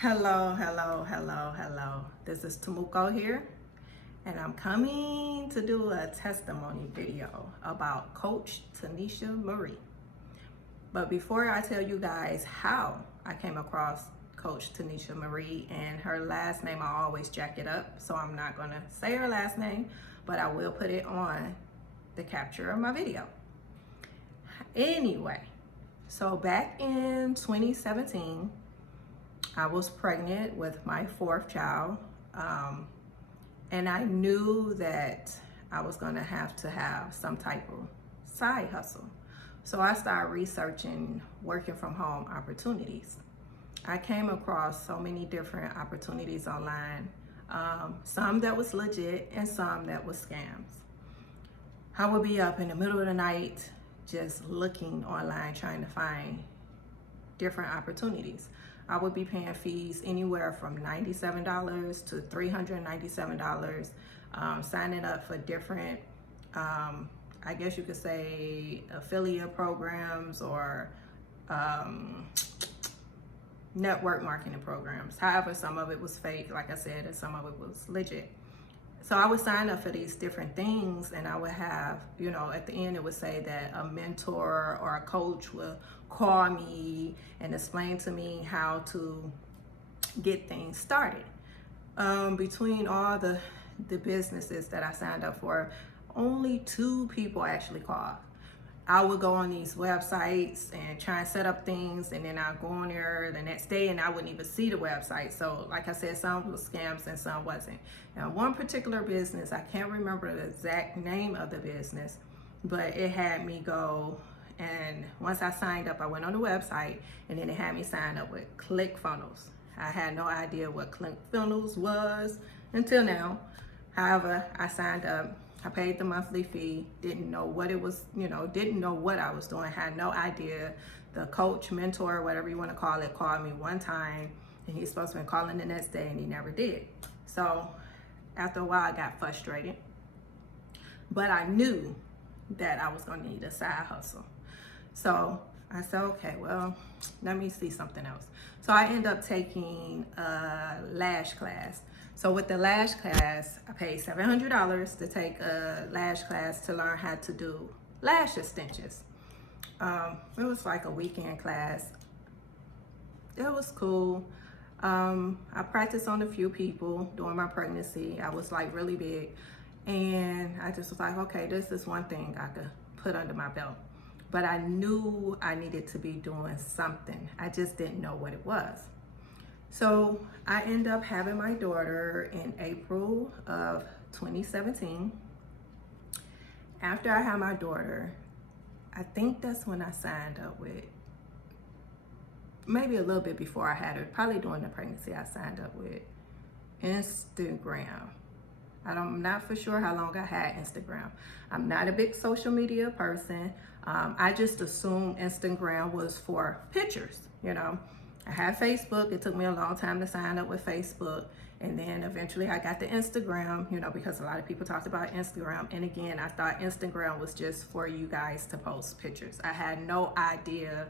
Hello. This is Tamuko here, and I'm coming to do a testimony video about Coach Tanisha Marie. But before I tell you guys how I came across Coach Tanisha Marie and her last name, I always jack it up, so I'm not gonna say her last name, but I will put it on the capture of my video. Anyway, so back in 2017, I was pregnant with my fourth child, and I knew that I was going to have some type of side hustle. So I started researching working from home opportunities. I came across so many different opportunities online, some that was legit and some that was scams. I would be up in the middle of the night just looking online trying to find different opportunities. I would be paying fees anywhere from $97 to $397, signing up for different, I guess you could say, affiliate programs or network marketing programs. However, some of it was fake, like I said, and some of it was legit. So I would sign up for these different things, and I would have, at the end it would say that a mentor or a coach will call me and explain to me how to get things started. Between all the businesses that I signed up for, only 2 people actually called. I would go on these websites and try and set up things, and then I'd go on there the next day and I wouldn't even see the website. So like I said, some was scams and some wasn't. Now, one particular business, I can't remember the exact name of the business, but it had me go, and once I signed up, I went on the website, and then it had me sign up with ClickFunnels. I had no idea what ClickFunnels was until now. However, I signed up. I paid the monthly fee, didn't know what it was, didn't know what I was doing, had no idea. The coach, mentor, whatever you want to call it, called me one time, and he's supposed to be calling the next day, and he never did. So after a while, I got frustrated, but I knew that I was going to need a side hustle. So I said, okay, well, let me see something else. So I ended up taking a lash class. So with the lash class, I paid $700 to take a lash class to learn how to do lash extensions. It was like a weekend class. It was cool. I practiced on a few people during my pregnancy. I was like really big. And I just was like, okay, this is one thing I could put under my belt. But I knew I needed to be doing something. I just didn't know what it was. So I ended up having my daughter in April of 2017. After I had my daughter, I think that's when I signed up with, maybe a little bit before I had her, probably during the pregnancy, I signed up with Instagram. I'm not for sure how long I had Instagram. I'm not a big social media person. I just assumed Instagram was for pictures, I had Facebook. It took me a long time to sign up with Facebook. And then eventually I got the Instagram, because a lot of people talked about Instagram. And again, I thought Instagram was just for you guys to post pictures. I had no idea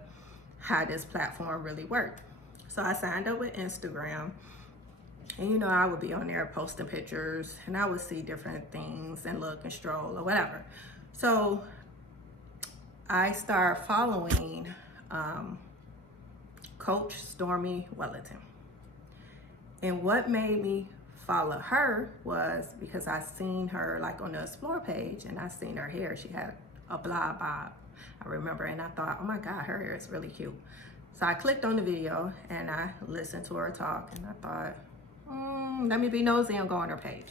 how this platform really worked. So I signed up with Instagram. And I would be on there posting pictures, and I would see different things and look and stroll or whatever. So I started following Coach Stormy Wellington. And what made me follow her was because I seen her like on the Explore page, and I seen her hair. She had a blob bob, I remember, and I thought, oh my God, her hair is really cute. So I clicked on the video and I listened to her talk, and I thought, let me be nosy and go on her page.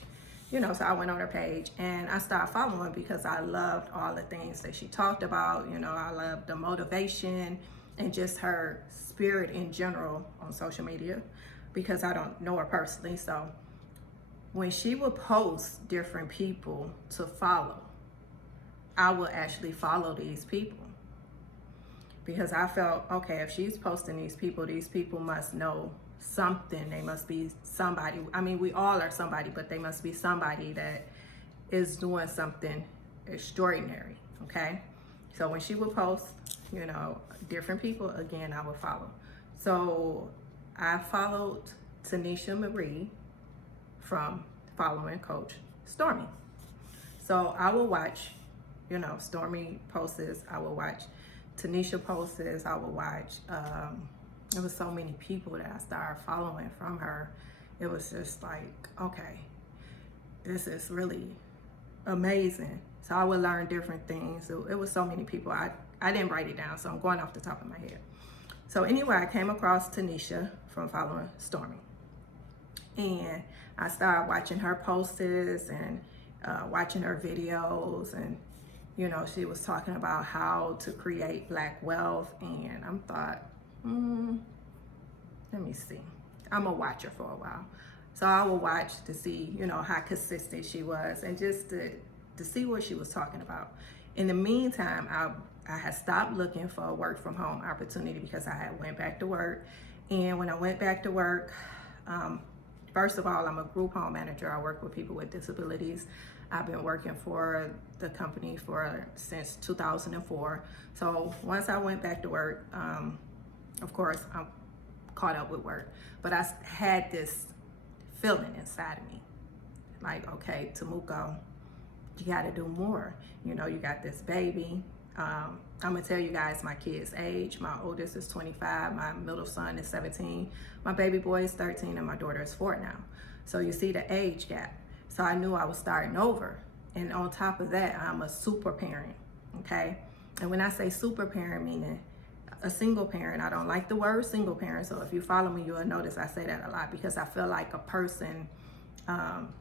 So I went on her page and I started following because I loved all the things that she talked about. I loved the motivation and just her spirit in general on social media, because I don't know her personally. So when she would post different people to follow, I would actually follow these people, because I felt, okay, if she's posting these people must know something. They must be somebody. I mean, we all are somebody, but they must be somebody that is doing something extraordinary, okay? So when she would post, different people, again, I would follow. So I followed Tanisha Marie from following Coach Stormy. So I will watch, Stormy posts. I will watch Tanisha posts. I will watch, there was so many people that I started following from her. It was just like, okay, this is really amazing. So I would learn different things. It was so many people. I didn't write it down, so I'm going off the top of my head. So anyway, I came across Tanisha from following Stormy. And I started watching her posts and watching her videos. And, she was talking about how to create Black wealth. And I thought, let me see. I'm a watcher for a while. So I will watch to see, how consistent she was and just to see what she was talking about. In the meantime, I had stopped looking for a work from home opportunity because I had went back to work. And when I went back to work, first of all, I'm a group home manager. I work with people with disabilities. I've been working for the company since 2004. So once I went back to work, of course, I'm caught up with work. But I had this feeling inside of me, like, okay, Temuco, you got to do more. You got this baby. I'm gonna tell you guys my kids' age. My oldest is 25, my middle son is 17, my baby boy is 13, and my daughter is 4 now. So you see the age gap. So I knew I was starting over. And on top of that, I'm a super parent, okay? And when I say super parent, meaning a single parent, I don't like the word single parent. So if you follow me, you'll notice I say that a lot because I feel like a person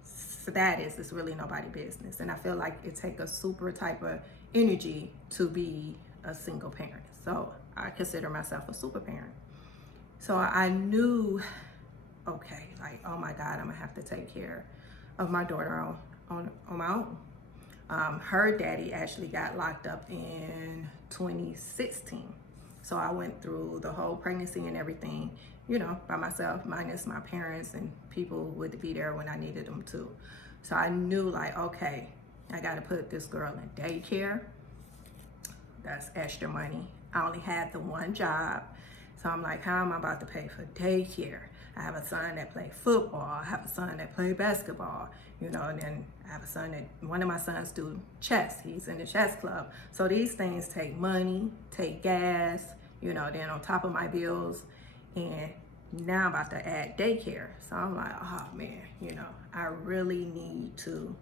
status is really nobody's business. And I feel like it takes a super type of energy to be a single parent. So I consider myself a super parent. So I knew, okay, like, oh my God, I'm gonna have to take care of my daughter on my own. Her daddy actually got locked up in 2016. So I went through the whole pregnancy and everything, by myself, minus my parents and people who would be there when I needed them to. So I knew, like, okay, I got to put this girl in daycare. That's extra money. I only had the one job. So I'm like, how am I about to pay for daycare? I have a son that plays football. I have a son that plays basketball, and then I have a son that, one of my sons do chess. He's in the chess club. So these things take money, take gas, then on top of my bills. And now I'm about to add daycare. So I'm like, oh man, I really need to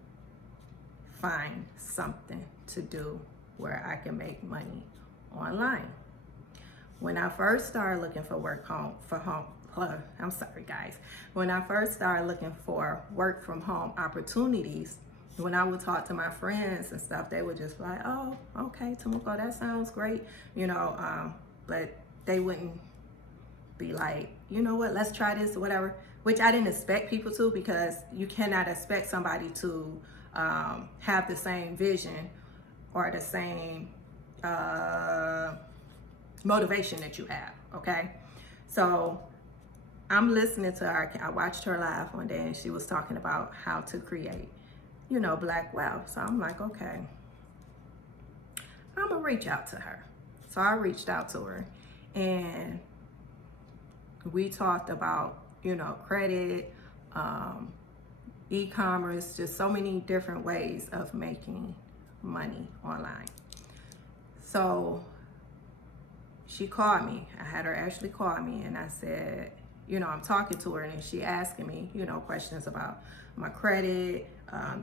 find something to do where I can make money online. When I first started looking for When I first started looking for work from home opportunities, when I would talk to my friends and stuff, they would just be like, oh, okay, Temuco, that sounds great, but they wouldn't be like, you know what, let's try this or whatever, which I didn't expect people to, because you cannot expect somebody to have the same vision or the same motivation that you have, okay? So I'm listening to her. I watched her live one day and she was talking about how to create, Black wealth. So I'm like, okay, I'm gonna reach out to her. So I reached out to her and we talked about, credit, e-commerce, just so many different ways of making money online. So she called me. I had her actually call me and I said, I'm talking to her and she asking me, questions about my credit.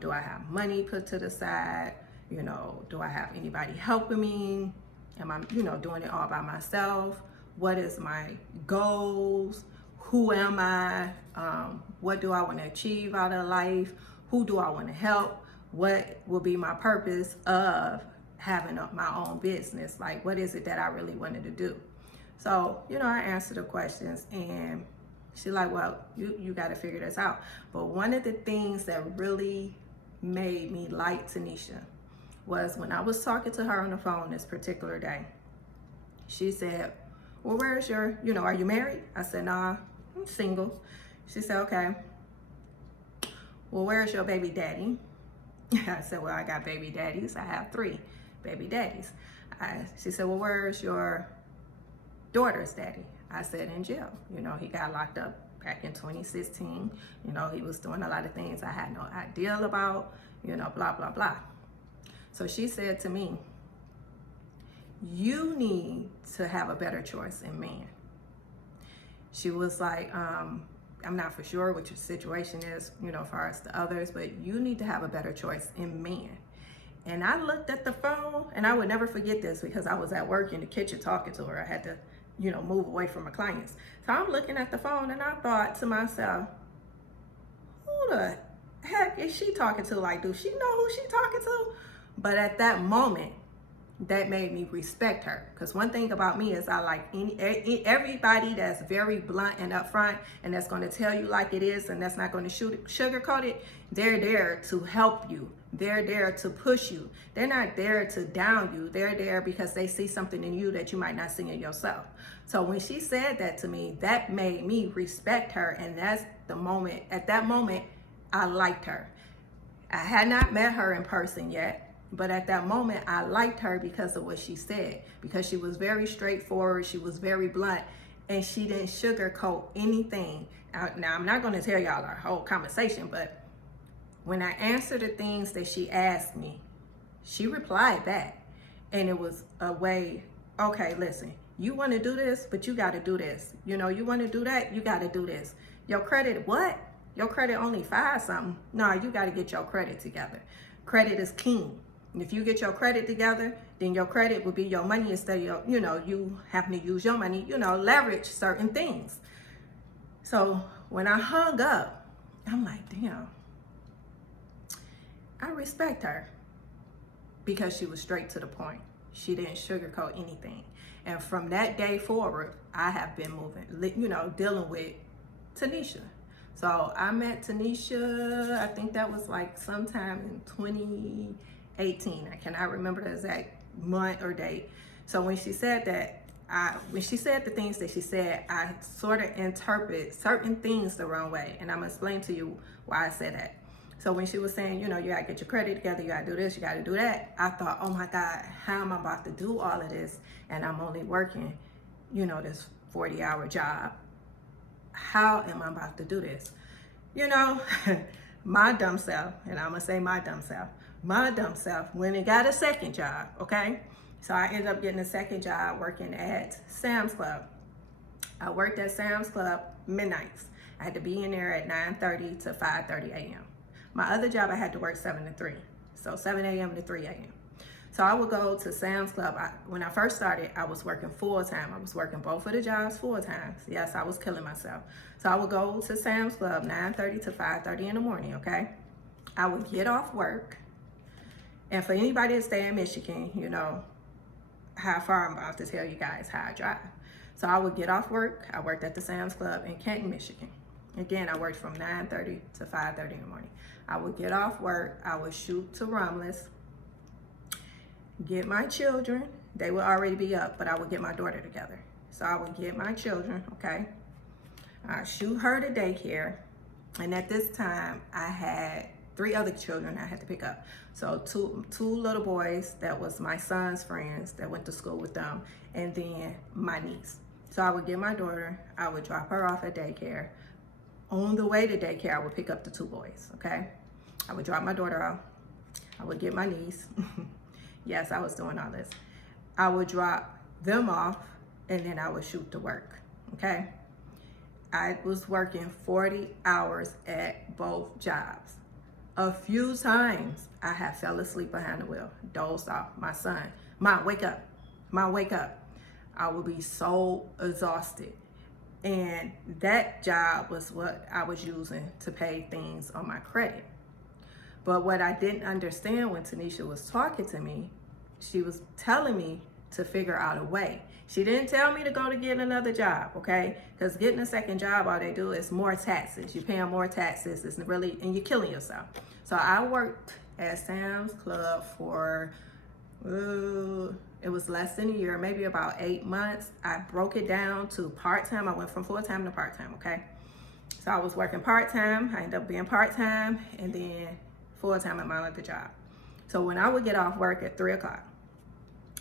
Do I have money put to the side? Do I have anybody helping me? Am I, doing it all by myself? What is my goals? Who am I? What do I want to achieve out of life? Who do I want to help? What will be my purpose of having my own business? Like, what is it that I really wanted to do? So, I answered the questions and she's like, well, you got to figure this out. But one of the things that really made me like Tanisha was when I was talking to her on the phone this particular day, she said, well, where's your, are you married? I said, nah, I'm single. She said, okay. Well, where's your baby daddy? I said, well, I got baby daddies. I have 3 baby daddies. She said, well, where's your daughter's daddy? I said in jail. He got locked up back in 2016. He was doing a lot of things I had no idea about, blah, blah, blah. So she said to me, you need to have a better choice in men. She was like, I'm not for sure what your situation is, as far as the others, but you need to have a better choice in men. And I looked at the phone, and I would never forget this because I was at work in the kitchen talking to her. I had to, move away from my clients. So I'm looking at the phone, and I thought to myself, who the heck is she talking to? Like, do she know who she talking to? But at that moment, that made me respect her. Because one thing about me is I like everybody that's very blunt and upfront and that's going to tell you like it is and that's not going to sugarcoat it. They're there to help you. They're there to push you. They're not there to down you. They're there because they see something in you that you might not see in yourself. So when she said that to me, that made me respect her. And that's the moment, at that moment, I liked her. I had not met her in person yet. But at that moment, I liked her because of what she said, because she was very straightforward, she was very blunt, and she didn't sugarcoat anything. Now, I'm not going to tell y'all our whole conversation, but when I answered the things that she asked me, she replied back. And it was a way, okay, listen, you want to do this, but you got to do this. You want to do that, you got to do this. Your credit, what? Your credit only 5 something. No, you got to get your credit together. Credit is king. If you get your credit together, then your credit will be your money instead of your, you having to use your money, leverage certain things. So when I hung up, I'm like, damn, I respect her because she was straight to the point. She didn't sugarcoat anything. And from that day forward, I have been moving, dealing with Tanisha. So I met Tanisha, I think that was like sometime in 2018. I cannot remember the exact month or date. So when she said that, when she said the things that she said, I sort of interpret certain things the wrong way. And I'm gonna explain to you why I said that. So when she was saying, you gotta get your credit together, you gotta do this, you gotta do that, I thought, oh my God, how am I about to do all of this? And I'm only working, this 40-hour job. How am I about to do this? My dumb self, and I'm gonna say my dumb self went and got a second job, okay? So I ended up getting a second job working at Sam's Club. I worked at Sam's Club midnights. I had to be in there at 9:30 to 5:30 a.m. My other job, I had to work 7 to 3. So 7 a.m. to 3 a.m. So I would go to Sam's Club. When I first started, I was working full time. I was working both of the jobs full time. Yes, I was killing myself. So I would go to Sam's Club 9:30 to 5:30 in the morning, okay? I would get off work. And for anybody that stay in Michigan, how far I'm about to tell you guys how I drive. So I would get off work. I worked at the Sam's Club in Canton, Michigan. Again, I worked from 9:30 to 5:30 in the morning. I would get off work. I would shoot to Romulus, get my children. They would already be up, but I would get my daughter together. So I would get my children, okay? I shoot her to daycare. And at this time, I had 3 other children I had to pick up. So two little boys that was my son's friends that went to school with them, and then my niece. So I would get my daughter, I would drop her off at daycare. On the way to daycare, I would pick up the 2 boys, okay? I would drop my daughter off. I would get my niece. Yes, I was doing all this. I would drop them off, and then I would shoot to work, okay? I was working 40 hours at both jobs. A few times I have fell asleep behind the wheel, dozed off. My son, Mom, wake up. Mom, wake up. I would be so exhausted. And that job was what I was using to pay things on my credit. But what I didn't understand when Tanisha was talking to me, she was telling me to figure out a way. She didn't tell me to go to get another job, okay? Because getting a second job, all they do is more taxes. You're paying more taxes, it's really, and you're killing yourself. So I worked at Sam's Club for, it was less than a year, maybe about 8 months. I broke it down to part-time. I went from full-time to part-time, okay? So I was working part-time. I ended up being part-time and then full-time at my other job. So when I would get off work at 3 o'clock,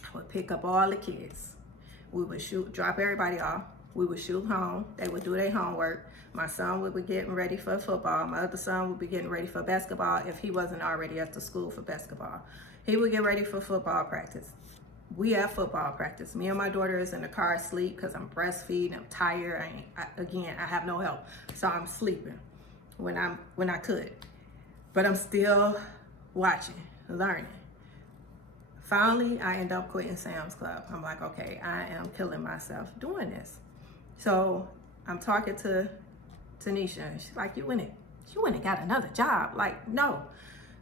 I would pick up all the kids. We would drop everybody off. We would shoot home. They would do their homework. My son would be getting ready for football. My other son would be getting ready for basketball if he wasn't already at the school for basketball. He would get ready for football practice. We have football practice. Me and my daughter is in the car asleep because I'm breastfeeding. I'm tired. I have no help, so I'm sleeping when I could. But I'm still watching, learning. Finally, I end up quitting Sam's Club. I'm like, okay, I am killing myself doing this. So I'm talking to Tanisha, and she's like, you went and got another job. Like, no.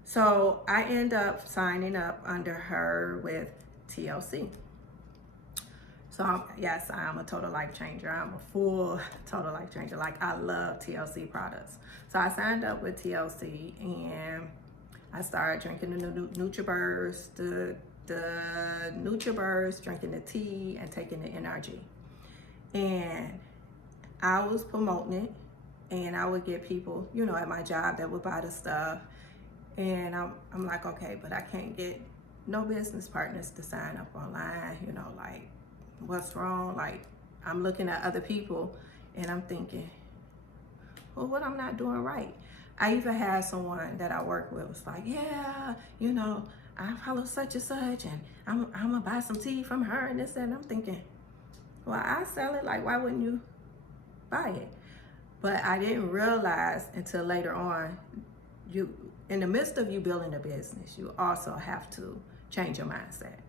So I end up signing up under her with TLC. So yes, I'm a total life changer. I'm a full total life changer. Like, I love TLC products. So I signed up with TLC and I started drinking the NutriBurst, the NutriBurst, drinking the tea and taking the NRG. And I was promoting it, and I would get people, you know, at my job that would buy the stuff. And I'm like, okay, but I can't get no business partners to sign up online, you know, like, what's wrong? Like, I'm looking at other people and I'm thinking, well, what I'm not doing right. I even had someone that I work with was like, yeah, you know, I follow such and such, and I'm gonna buy some tea from her and this, and I'm thinking, well, I sell it, like, why wouldn't you buy it? But I didn't realize until later on, in the midst of you building a business, you also have to change your mindset.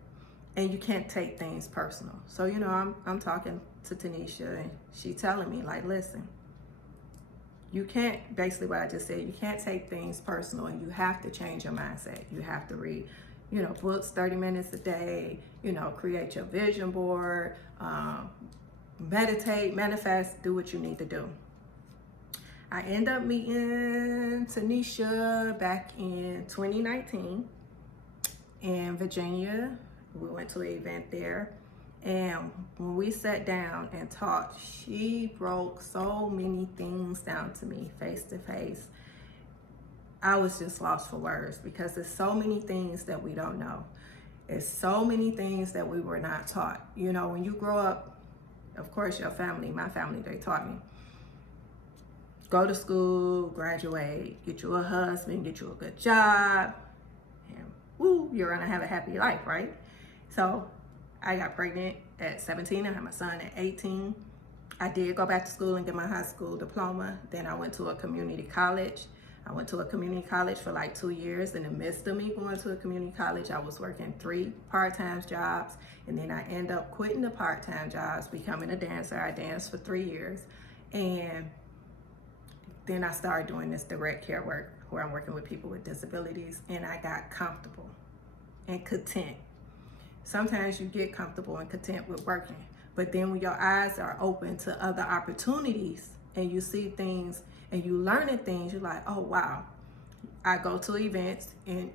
And you can't take things personal. So, you know, I'm talking to Tanisha, and she telling me, like, listen, you can't, basically what I just said, you can't take things personal, and you have to change your mindset. You have to read, you know, books 30 minutes a day, you know, create your vision board, meditate, manifest, do what you need to do. I end up meeting Tanisha back in 2019 in Virginia. We went to an event there, and when we sat down and talked, she broke so many things down to me face to face. I was just lost for words, because there's so many things that we don't know. There's so many things that we were not taught. You know, when you grow up, of course, your family, my family, they taught me, go to school, graduate, get you a husband, get you a good job, and woo, you're gonna have a happy life, right? So I got pregnant at 17, I had my son at 18. I did go back to school and get my high school diploma. Then I went to a community college. I went to a community college for like 2 years. In the midst of me going to a community college, I was working 3 part-time jobs. And then I ended up quitting the part-time jobs, becoming a dancer. I danced for 3 years. And then I started doing this direct care work where I'm working with people with disabilities, and I got comfortable and content. Sometimes you get comfortable and content with working, but then when your eyes are open to other opportunities and you see things and you learning things, you're like, oh wow. I go to events, and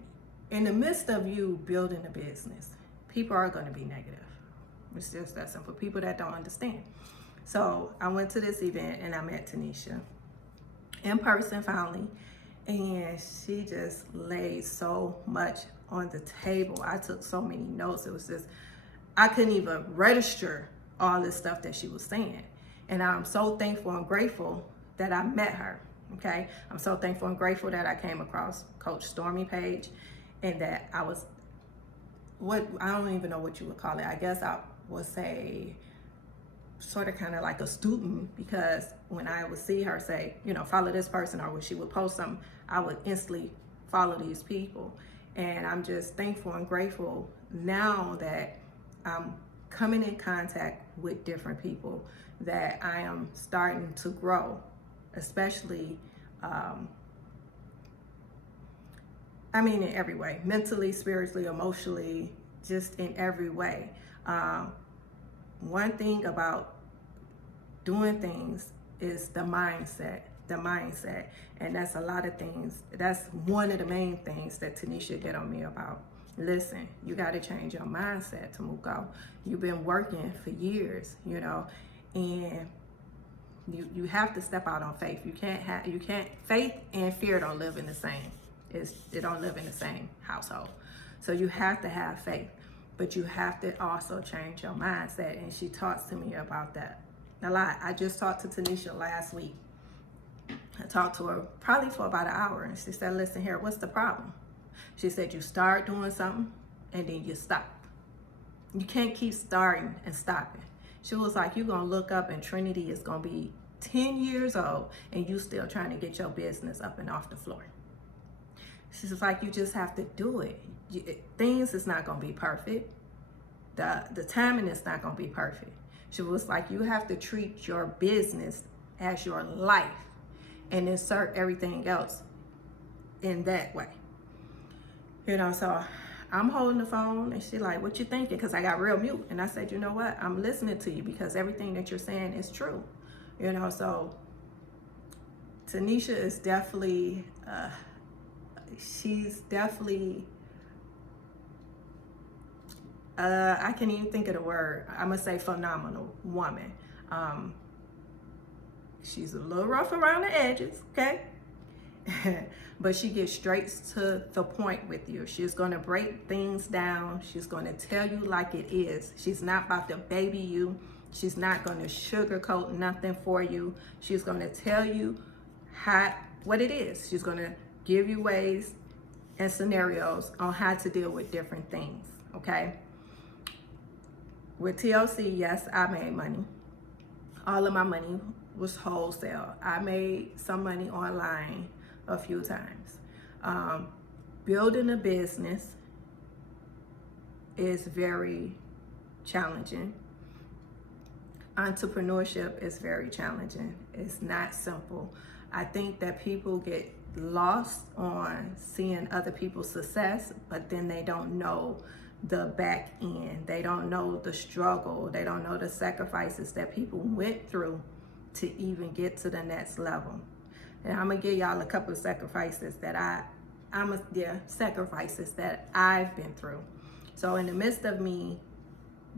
in the midst of you building a business, people are going to be negative. It's just that simple. People that don't understand. So I went to this event and I met Tanisha in person finally, and she just laid so much on the table. I took so many notes. It was just, I couldn't even register all this stuff that she was saying. And I'm so thankful and grateful that I met her, okay? I'm so thankful and grateful that I came across Coach Stormy Page, and that I was, I don't even know what you would call it. I guess I would say sort of kind of like a student, because when I would see her say, you know, follow this person, or when she would post something, I would instantly follow these people. And I'm just thankful and grateful now that I'm coming in contact with different people, that I am starting to grow, especially, I mean, in every way, mentally, spiritually, emotionally, just in every way. One thing about doing things is the mindset, and that's a lot of things. That's one of the main things that Tanisha get on me about. Listen, you got to change your mindset to move on. You've been working for years, you know, and you have to step out on faith. You can't, faith and fear don't live in the same. They don't live in the same household. So you have to have faith, but you have to also change your mindset. And she talks to me about that. a lot. I just talked to Tanisha last week. I talked to her probably for about an hour, and she said, listen here, what's the problem? She said, you start doing something and then you stop. You can't keep starting and stopping. She was like, you're going to look up and Trinity is going to be 10 years old and you still trying to get your business up and off the floor. She's like, you just have to do it. Things is not going to be perfect. The timing is not going to be perfect. She was like, you have to treat your business as your life and insert everything else in that way. You know, so I'm holding the phone and she like, what you thinking? Because I got real mute. And I said, you know what? I'm listening to you because everything that you're saying is true. You know, so Tanisha is definitely, she's definitely, I can't even think of the word. I'm going to say phenomenal woman. She's a little rough around the edges, okay? But she gets straight to the point with you. She's going to break things down. She's going to tell you like it is. She's not about to baby you. She's not going to sugarcoat nothing for you. She's going to tell you what it is. She's going to give you ways and scenarios on how to deal with different things, okay? With TLC, yes, I made money. All of my money was wholesale. I made some money online a few times. Building a business is very challenging. Entrepreneurship is very challenging. It's not simple. I think that people get lost on seeing other people's success, but then they don't know the back end. They don't know the struggle. They don't know the sacrifices that people went through to even get to the next level. And I'm gonna give y'all a couple of sacrifices that sacrifices that I've been through. So in the midst of me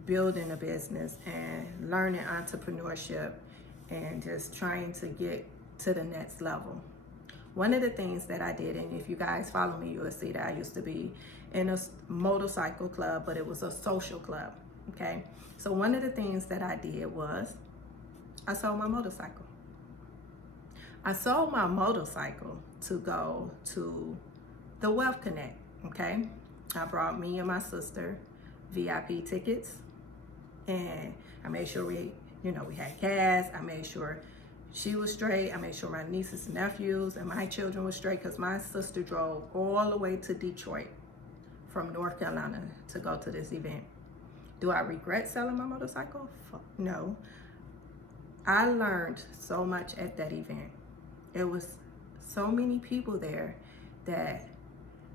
building a business and learning entrepreneurship and just trying to get to the next level, one of the things that I did, and if you guys follow me, you will see that I used to be in a motorcycle club, but it was a social club, okay? So one of the things that I did was I sold my motorcycle. I sold my motorcycle to go to the Wealth Connect, okay? I brought me and my sister VIP tickets, and I made sure we had gas. I made sure she was straight. I made sure my nieces and nephews and my children were straight because my sister drove all the way to Detroit from North Carolina to go to this event. Do I regret selling my motorcycle? No. I learned so much at that event. There was so many people there that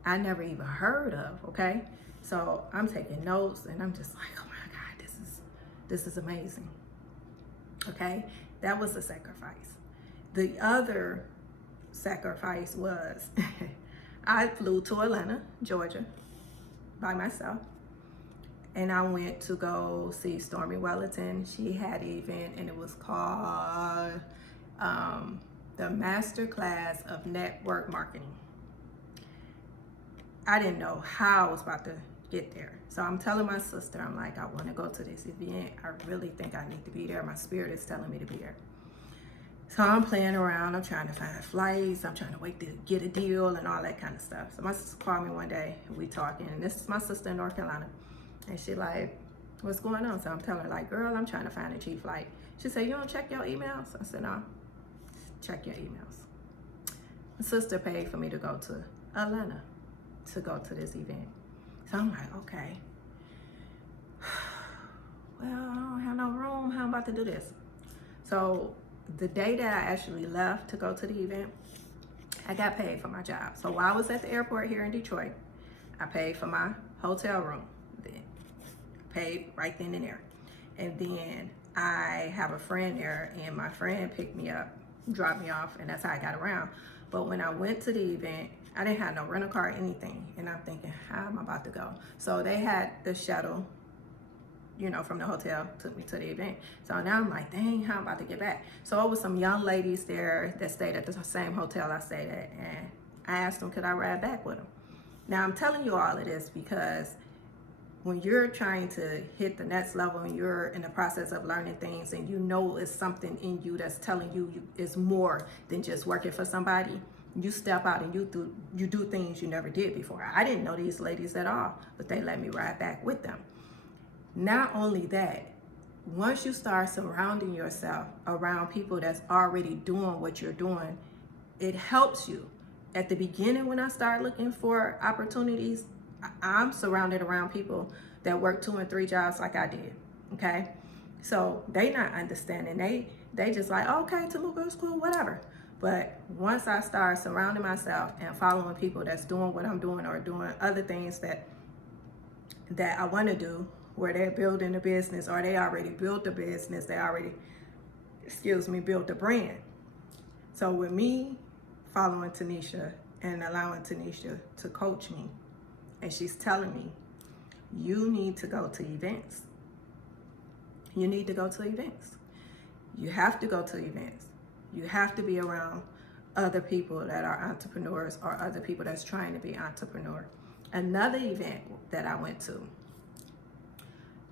I never even heard of, okay? So I'm taking notes and I'm just like, oh my God, this is amazing, okay? That was a sacrifice. The other sacrifice was I flew to Atlanta, Georgia by myself. And I went to go see Stormy Wellington. She had an event and it was called the Master Class of Network Marketing. I didn't know how I was about to get there. So I'm telling my sister, I'm like, I want to go to this event. I really think I need to be there. My spirit is telling me to be there. So I'm playing around. I'm trying to find flights. I'm trying to wait to get a deal and all that kind of stuff. So my sister called me one day and we talking. And this is my sister in North Carolina. And she like, what's going on? So I'm telling her like, girl, I'm trying to find a cheap flight. She said, you don't check your emails? I said, no, check your emails. My sister paid for me to go to Atlanta to go to this event. So I'm like, okay, well, I don't have no room. How am I about to do this? So the day that I actually left to go to the event, I got paid for my job. So while I was at the airport here in Detroit, I paid for my hotel room. Then paid right then and there. And then I have a friend there, and my friend picked me up, dropped me off, and that's how I got around. But when I went to the event, I didn't have no rental car or anything. And I'm thinking, how am I about to go? So they had the shuttle, from the hotel, took me to the event. So now I'm like, dang, how am I about to get back? So it was some young ladies there that stayed at the same hotel I stayed at. And I asked them, could I ride back with them? Now I'm telling you all of this because when you're trying to hit the next level and you're in the process of learning things and you know it's something in you that's telling you it's more than just working for somebody, you step out and you do things you never did before. I didn't know these ladies at all, but they let me ride back with them. Not only that, once you start surrounding yourself around people that's already doing what you're doing, it helps you. At the beginning, when I started looking for opportunities, I'm surrounded around people that work 2 and 3 jobs like I did, okay? So they not understanding. They just like, oh, okay, Tamuka, it's cool, whatever. But once I start surrounding myself and following people that's doing what I'm doing or doing other things that I want to do, where they're building a business or they already built a business, they already, built a brand. So with me following Tanisha and allowing Tanisha to coach me, and she's telling me, you need to go to events. You need to go to events. You have to go to events. You have to be around other people that are entrepreneurs or other people that's trying to be entrepreneur. Another event that I went to,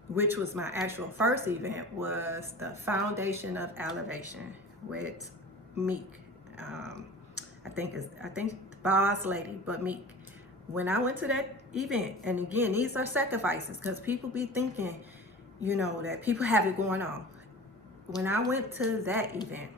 which was my actual first event, was the Foundation of Elevation with Meek. I think the boss lady, but Meek. When I went to that event, and again, these are sacrifices because people be thinking, that people have it going on. When I went to that event,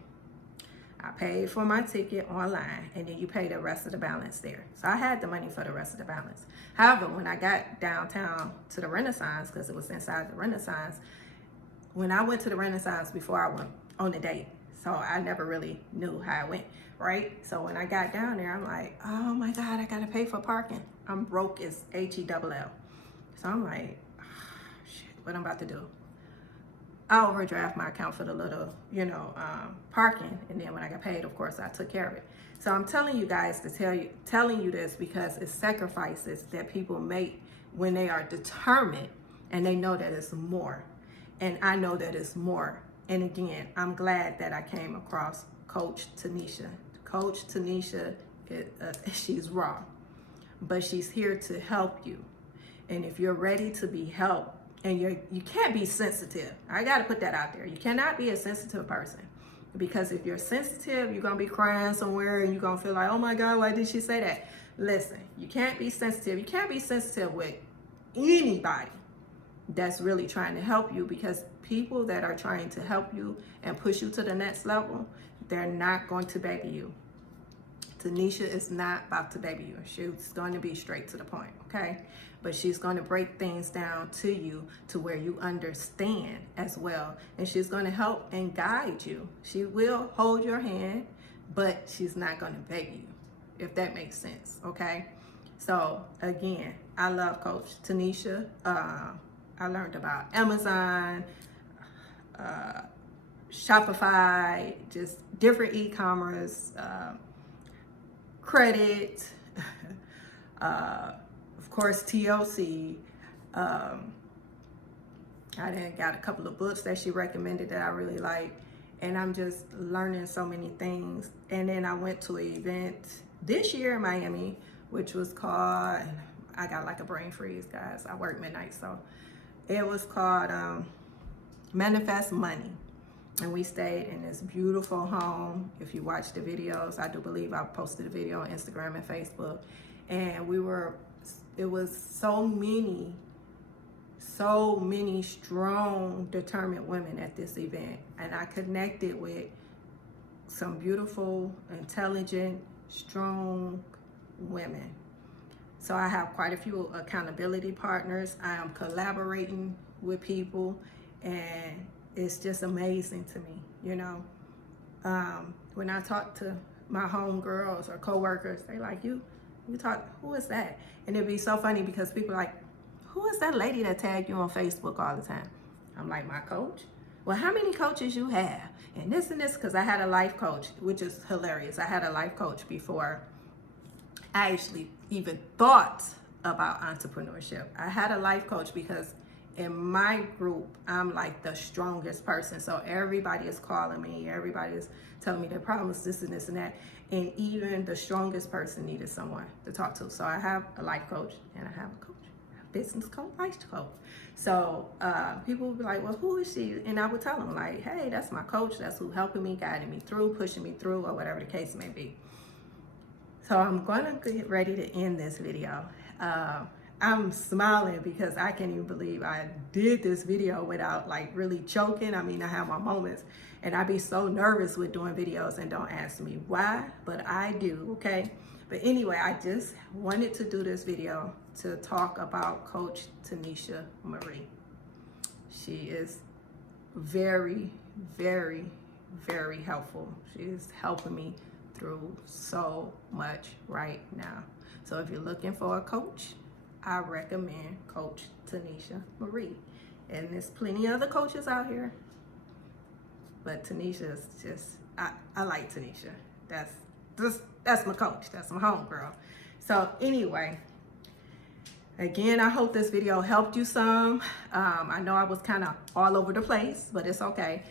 I paid for my ticket online, and then you pay the rest of the balance there. So I had the money for the rest of the balance. However, when I got downtown to the Renaissance, because it was inside the Renaissance, when I went to the Renaissance before I went on the date, so I never really knew how it went, right? So when I got down there, I'm like, oh my God, I gotta pay for parking. I'm broke as HELL. So I'm like, oh, shit, what I'm about to do? I overdraft my account for the little, parking. And then when I got paid, of course, I took care of it. So I'm telling you guys telling you this because it's sacrifices that people make when they are determined and they know that it's more. And I know that it's more. And again, I'm glad that I came across Coach Tanisha. Coach Tanisha, she's raw, but she's here to help you. And if you're ready to be helped, and you can't be sensitive. I got to put that out there. You cannot be a sensitive person, because if you're sensitive, you're going to be crying somewhere and you're going to feel like, oh my God, why did she say that? Listen, you can't be sensitive. You can't be sensitive with anybody that's really trying to help you, because people that are trying to help you and push you to the next level, they're not going to baby you. Tanisha is not about to baby you. She's going to be straight to the point, okay? But she's going to break things down to you to where you understand as well. And she's going to help and guide you. She will hold your hand, but she's not going to baby you, if that makes sense, okay? So again, I love Coach Tanisha. I learned about Amazon, Shopify, just different e-commerce, credit, of course, TLC. I then got a couple of books that she recommended that I really like, and I'm just learning so many things. And then I went to an event this year in Miami, which was called, I got like a brain freeze, guys. I work midnight, so it was called Manifest Money. And we stayed in this beautiful home. If you watch the videos, I do believe I posted a video on Instagram and Facebook. And it was so many strong, determined women at this event. And I connected with some beautiful, intelligent, strong women. So I have quite a few accountability partners. I am collaborating with people, and it's just amazing to me, when I talk to my homegirls or coworkers, they like, you talk, who is that? And it'd be so funny because people are like, who is that lady that tagged you on Facebook all the time? I'm like, my coach? Well, how many coaches you have? And this, because I had a life coach, which is hilarious. I had a life coach before I actually even thought about entrepreneurship. I had a life coach because in my group, I'm like the strongest person. So everybody is calling me. Everybody is telling me their problems, this and this and that. And even the strongest person needed someone to talk to. So I have a life coach and I have a coach. business coach, life coach. So people would be like, well, who is she? And I would tell them like, hey, that's my coach. That's who helping me, guiding me through, pushing me through, or whatever the case may be. So I'm going to get ready to end this video. I'm smiling because I can't even believe I did this video without like really choking. I mean, I have my moments, and I be so nervous with doing videos, and don't ask me why, but I do, okay? But anyway, I just wanted to do this video to talk about Coach Tanisha Marie. She is very, very, very helpful. She is helping me through so much right now. So if you're looking for a coach, I recommend Coach Tanisha Marie. And there's plenty of other coaches out here, but Tanisha is just, I like Tanisha. That's my coach. That's my homegirl. So anyway, again, I hope this video helped you some. I know I was kind of all over the place, but it's okay.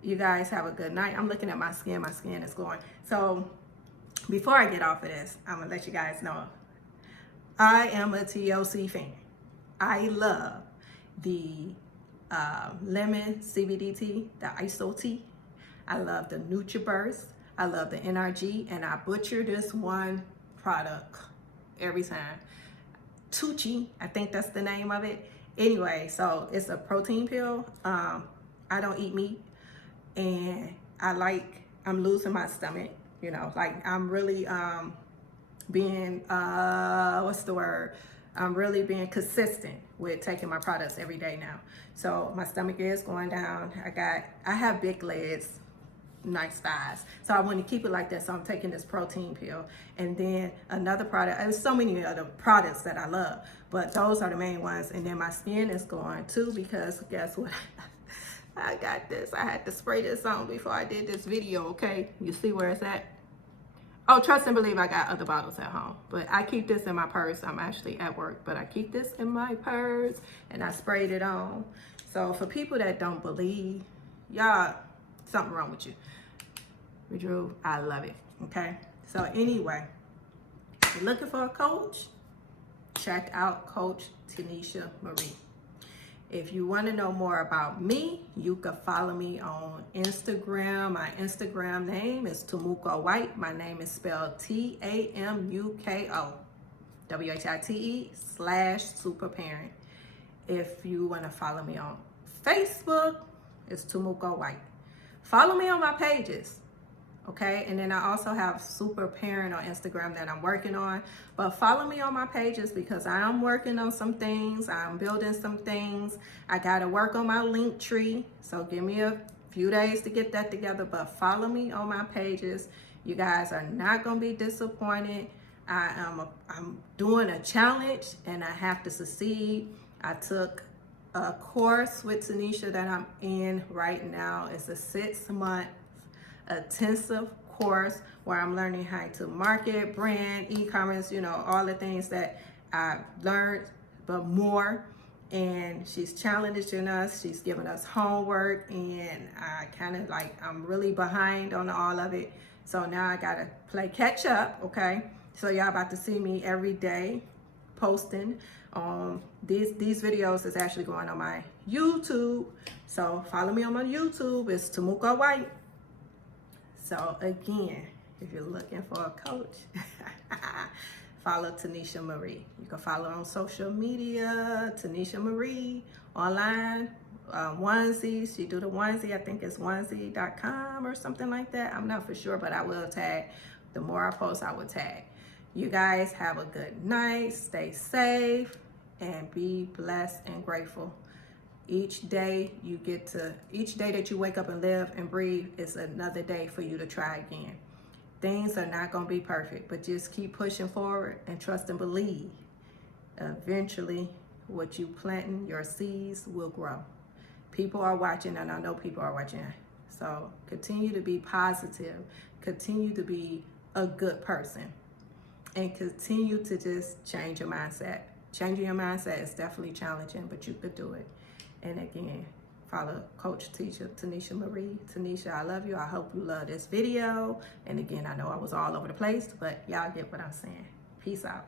You guys have a good night. I'm looking at my skin. My skin is glowing. So before I get off of this, I'm going to let you guys know I am a TLC fan. I love the lemon CBD tea, the ISO tea. I love the NutriBurst. I love the NRG, and I butcher this one product every time. Tucci, I think that's the name of it. Anyway, so it's a protein pill. I don't eat meat, and I'm losing my stomach. You know, like I'm really being I'm really being consistent with taking my products every day now. So my stomach is going down. I have big legs, nice thighs. So I want to keep it like that. So I'm taking this protein pill. And then another product, there's so many other products that I love, but those are the main ones. And then my skin is going too, because guess what? I got this. I had to spray this on before I did this video, okay? You see where it's at? Oh, trust and believe I got other bottles at home, but I keep this in my purse. I'm actually at work, but I keep this in my purse, and I sprayed it on. So for people that don't believe, y'all, something wrong with you. Drew, I love it, okay? So anyway, if you're looking for a coach, check out Coach Tanisha Marie. If you want to know more about me, you can follow me on Instagram. My Instagram name is Tamuko White. My name is spelled TAMUKO WHITE/superparent. If you want to follow me on Facebook, it's Tamuko White. Follow me on my pages. Okay, and then I also have Super Parent on Instagram that I'm working on. But follow me on my pages because I am working on some things. I'm building some things. I got to work on my link tree. So give me a few days to get that together. But follow me on my pages. You guys are not going to be disappointed. I'm doing a challenge and I have to succeed. I took a course with Tanisha that I'm in right now. It's a 6-month intensive course where I'm learning how to market, brand, e-commerce, you know, all the things that I've learned, but more. And she's challenging us. She's giving us homework, and I'm really behind on all of it. So now I gotta play catch up, okay? So y'all about to see me every day posting. These videos is actually going on my YouTube. So follow me on my YouTube. It's Tamuko White. So again, if you're looking for a coach, follow Tanisha Marie. You can follow her on social media, Tanisha Marie, online, onesies. She do the onesie, I think it's onesie.com or something like that. I'm not for sure, but I will tag. The more I post, I will tag. You guys have a good night, stay safe, and be blessed and grateful. Each day that you wake up and live and breathe is another day for you to try again. Things are not going to be perfect, but just keep pushing forward and trust and believe. Eventually, what you planting, your seeds will grow. People are watching, and I know people are watching. So continue to be positive. Continue to be a good person. And continue to just change your mindset. Changing your mindset is definitely challenging, but you could do it. And again, follow Coach Tanisha Marie. Tanisha, I love you. I hope you love this video. And again, I know I was all over the place, but y'all get what I'm saying. Peace out.